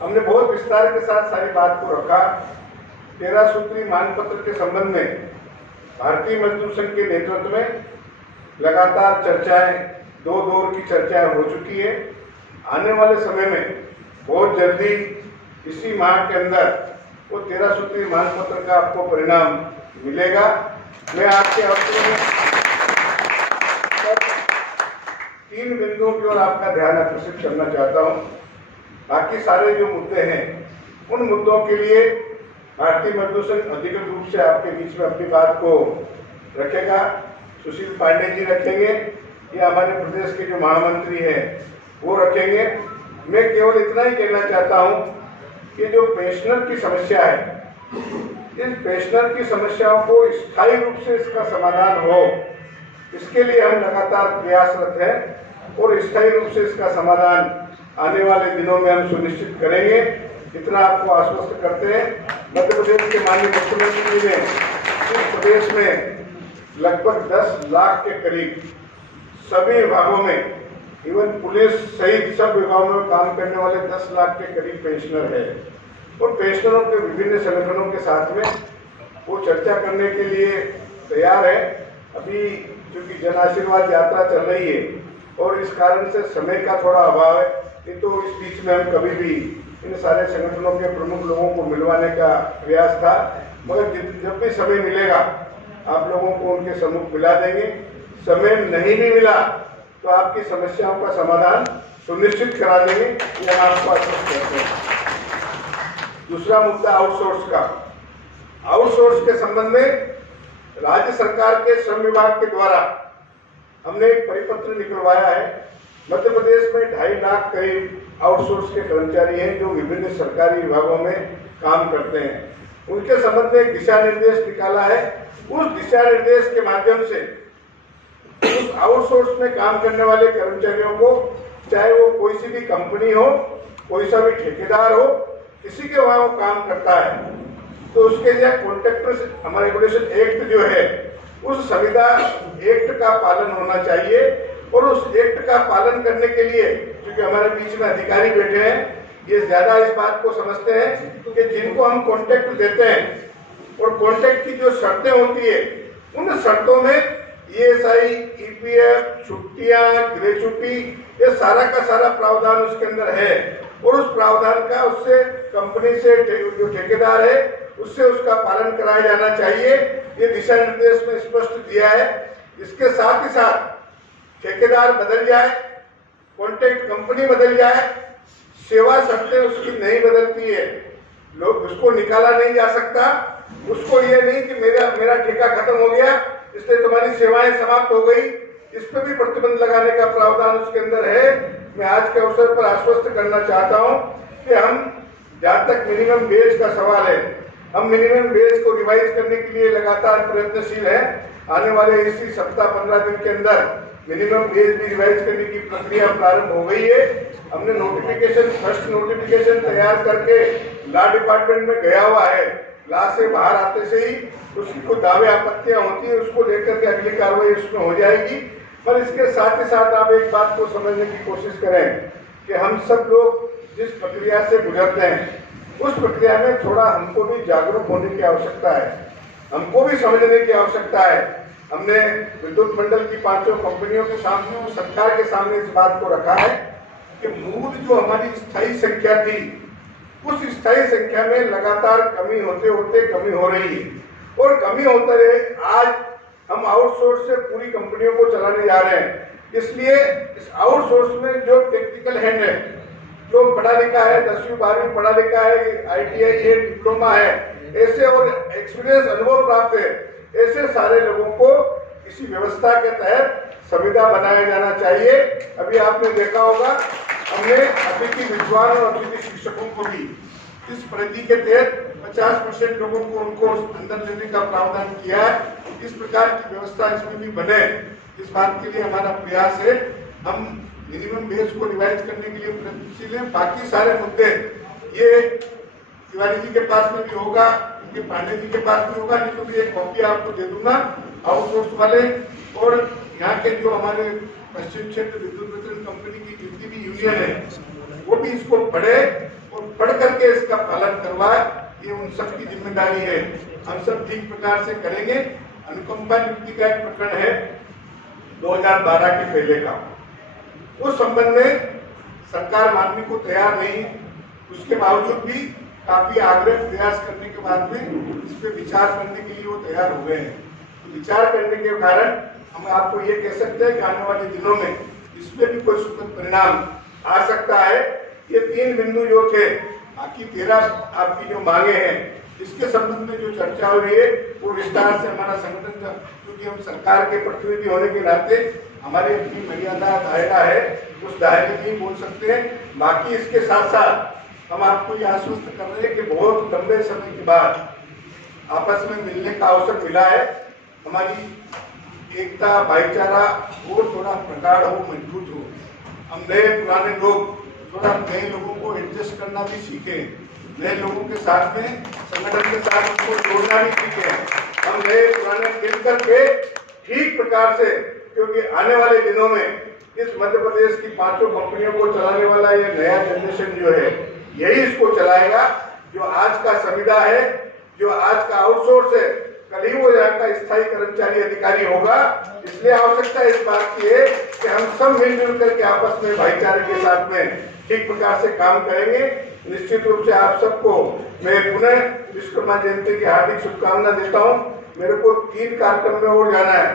हमने बहुत विस्तार के साथ सारी बात को रखा। 13 सूत्री मानपत्र के संबंध में भारतीय मजदूर संघ के नेतृत्व में लगातार चर्चाएं, 2 दौर की चर्चाएं हो चुकी है। आने वाले समय में बहुत जल्दी इसी माह के अंदर वो 13 सूत्री मानपत्र का आपको परिणाम मिलेगा। मैं आपके अवसर में 3 बिंदुओं की ओर आपका ध्यान आकर्षित करना चाहता हूं। बाकी सारे जो मुद्दे हैं उन मुद्दों के लिए भारतीय मजदूर संघ अधिकृत रूप से आपके बीच में अपनी बात को रखेगा। सुशील पांडे जी रखेंगे या हमारे प्रदेश के जो महामंत्री हैं वो रखेंगे। मैं केवल इतना ही कहना चाहता हूं कि जो पेंशनर की समस्या है, इस पेंशनर की समस्याओं को स्थायी रूप से इसका समाधान हो, इसके लिए हम लगातार प्रयासरत हैं और स्थायी रूप से इसका समाधान आने वाले दिनों में हम सुनिश्चित करेंगे। इतना आपको आश्वस्त करते हैं। मध्य प्रदेश के माननीय मुख्यमंत्री जी ने इस प्रदेश में लगभग 10 लाख के करीब सभी विभागों में, इवन पुलिस सहित सब विभागों में काम करने वाले 10 लाख के करीब पेंशनर है और पेंशनरों के विभिन्न संगठनों के साथ में वो चर्चा करने के लिए तैयार है। अभी क्योंकि जन आशीर्वाद यात्रा चल रही है और इस कारण से समय का थोड़ा अभाव है, नहीं तो इस बीच में हम कभी भी इन सारे संगठनों के प्रमुख लोगों को मिलवाने का प्रयास था, मगर जब भी समय मिलेगा आप लोगों को उनके सम्मुख मिला देंगे। समय नहीं भी मिला तो आपकी समस्याओं का समाधान सुनिश्चित करा देंगे, ये हम आपको आश्वस्त करते हैं। दूसरा मुद्दा आउटसोर्स का। आउटसोर्स के संबंध में राज्य सरकार के श्रम विभाग के द्वारा हमने एक परिपत्र निकलवाया है। मध्य प्रदेश में 2.5 लाख करीब आउटसोर्स के कर्मचारी हैं जो विभिन्न सरकारी विभागों में काम करते हैं। उनके संबंध में एक दिशा निर्देश निकाला है। उस दिशा निर्देश के माध्यम से उस आउटसोर्स में काम करने वाले कर्मचारियों को, चाहे वो कोई सी भी कंपनी हो, कोई सा भी ठेकेदार हो, किसी के वहां वो काम करता है तो उसके लिए कॉन्ट्रैक्टर्स हमारे रेगुलेशन एक्ट जो है उस संविदा एक्ट का पालन होना चाहिए। और उस एक्ट का पालन करने के लिए, क्योंकि हमारे बीच में अधिकारी बैठे हैं, ये ज्यादा इस बात को समझते हैं कि जिनको हम कॉन्ट्रैक्ट देते हैं और कॉन्ट्रैक्ट की जो शर्तें होती है उन शर्तों में ESI, EPF, छुट्टियां, ग्रेचुटी, ये सारा का सारा प्रावधान उसके अंदर है और उस प्रावधान का उससे कंपनी से जो ठेकेदार है उससे उसका पालन कराया जाना चाहिए। ये दिशा निर्देश में स्पष्ट दिया है। इसके साथ ही साथ ठेकेदार बदल जाए, कॉन्ट्रैक्ट कंपनी बदल जाए, सेवा शर्तें उसकी नहीं बदलती है, लोग उसको निकाला नहीं जा सकता। उसको ये नहीं कि मेरा ठेका खत्म हो गया इसलिए तुम्हारी सेवाएं समाप्त हो गई, इस पर भी प्रतिबंध लगाने का प्रावधान उसके अंदर है। मैं आज के अवसर पर आश्वस्त करना चाहता हूं कि हम, जहां तक मिनिमम वेज का सवाल है, हम मिनिमम वेज को रिवाइज करने के लिए लगातार प्रयत्नशील हैं। आने वाले इसी सप्ताह 15 दिन के अंदर मिनिमम वेज भी रिवाइज करने की प्रक्रिया प्रारंभ हो गई है। हमने नोटिफिकेशन, फर्स्ट नोटिफिकेशन तैयार करके लॉ डिपार्टमेंट में गया हुआ है। लॉ से बाहर आते से ही उसको दावे आपत्तियां होती है, उसको लेकर के अगली कार्रवाई उसमें हो जाएगी। पर इसके साथ ही साथ आप एक बात को समझने की कोशिश करें कि हम सब लोग जिस प्रक्रिया से गुजरते हैं उस प्रक्रिया में थोड़ा हमको भी जागरूक होने की आवश्यकता है, हमको भी समझने की आवश्यकता है। हमने विद्युत मंडल की 5 कंपनियों के सामने और सरकार के सामने इस बात को रखा है कि मूल जो हमारी स्थायी संख्या थी उस स्थायी संख्या में लगातार कमी होते होते कमी हो रही है और कमी होता रहे। आज हम आउटसोर्स से पूरी कंपनियों को चलाने जा रहे हैं, इसलिए इस आउटसोर्स में जो टेक्निकल हैंड है, जो पढ़ा लिखा है, 10वीं 12वीं पढ़ा लिखा है, ITI है, डिप्लोमा है, ऐसे और एक्सपीरियंस अनुभव प्राप्त है, ऐसे सारे लोगों को इसी व्यवस्था के तहत सुविधा बनाया जाना चाहिए। अभी आपने देखा होगा हमने अतिथि विद्वान और अतिथि शिक्षकों को भी इस परिधि के तहत 50% लोगों को उनको अंदर लेने का प्रावधान किया है। इस प्रकार की व्यवस्था इसमें भी बने, इस बात के लिए हमारा प्रयास है। हम मिनिमम वेज को रिवाइज करने के लिए प्रयत्नशील हैं। बाकी सारे मुद्दे ये तिवारी जी के पास में भी होगा, उनके पांडे जी के पास भी होगा, नहीं तो भी एक कॉपी आपको दे दूंगा आउटसोर्स वाले। और यहाँ के जो हमारे पश्चिम क्षेत्र विद्युत वितरण कंपनी की जितनी भी यूनियन है वो भी इसको पढ़े और पढ़ बढ़ करके इसका पालन करवाए, ये उन सबकी जिम्मेदारी है। हम सब ठीक प्रकार से करेंगे। अनुकंपा नियुक्ति का एक प्रकरण है 2012 के पहले का, उस संबंध में सरकार मानने को तैयार नहीं, उसके बावजूद भी काफी आग्रह प्रयास करने के बाद में इस पे विचार करने के लिए वो तैयार हो गए हैं। तो विचार करने के कारण हम आपको ये कह सकते हैं कि आने वाले दिनों में इसमें भी कोई सुखद परिणाम आ सकता है। ये 3 बिंदु जो थे, बाकी 13 आपकी जो मांगे हैं, इसके संबंध में जो चर्चा हुई है वो विस्तार से हमारा संगठन, क्योंकि हम सरकार के प्रतिनिधि होने के नाते हमारी अपनी मर्यादा दायरा है, उस दायरे में ही बोल सकते हैं। बाकी इसके साथ साथ हम आपको ये आश्वस्त कर रहे हैं कि बहुत लंबे समय के बाद आपस में मिलने का अवसर मिला है। हमारी एकता, भाईचारा और थोड़ा प्रगाढ़ हो, मजबूत हो। हम नए पुराने लोग थोड़ा नए लोगों को एडजस्ट करना भी सीखे, नए लोगों के साथ में संगठन के साथ उनको जोड़ना भी सीखे। हम नए पुराने मिलकर के ठीक प्रकार से, क्योंकि आने वाले दिनों में इस मध्य प्रदेश की 5 कंपनियों को चलाने वाला ये नया जनरेशन जो है, यही इसको चलाएगा। जो आज का संविदा है, जो आज का आउटसोर्स है, कल ही वो यहाँ का स्थायी कर्मचारी अधिकारी होगा। इसलिए आवश्यकता इस बात की है कि हम सब मिलजुल करके आपस में भाईचारे के साथ में ठीक प्रकार से काम करेंगे। निश्चित रूप से आप सबको मैं पुनः विश्वकर्मा जयंती की हार्दिक शुभकामना देता हूँ। मेरे को 3 कार्यक्रम में और जाना है।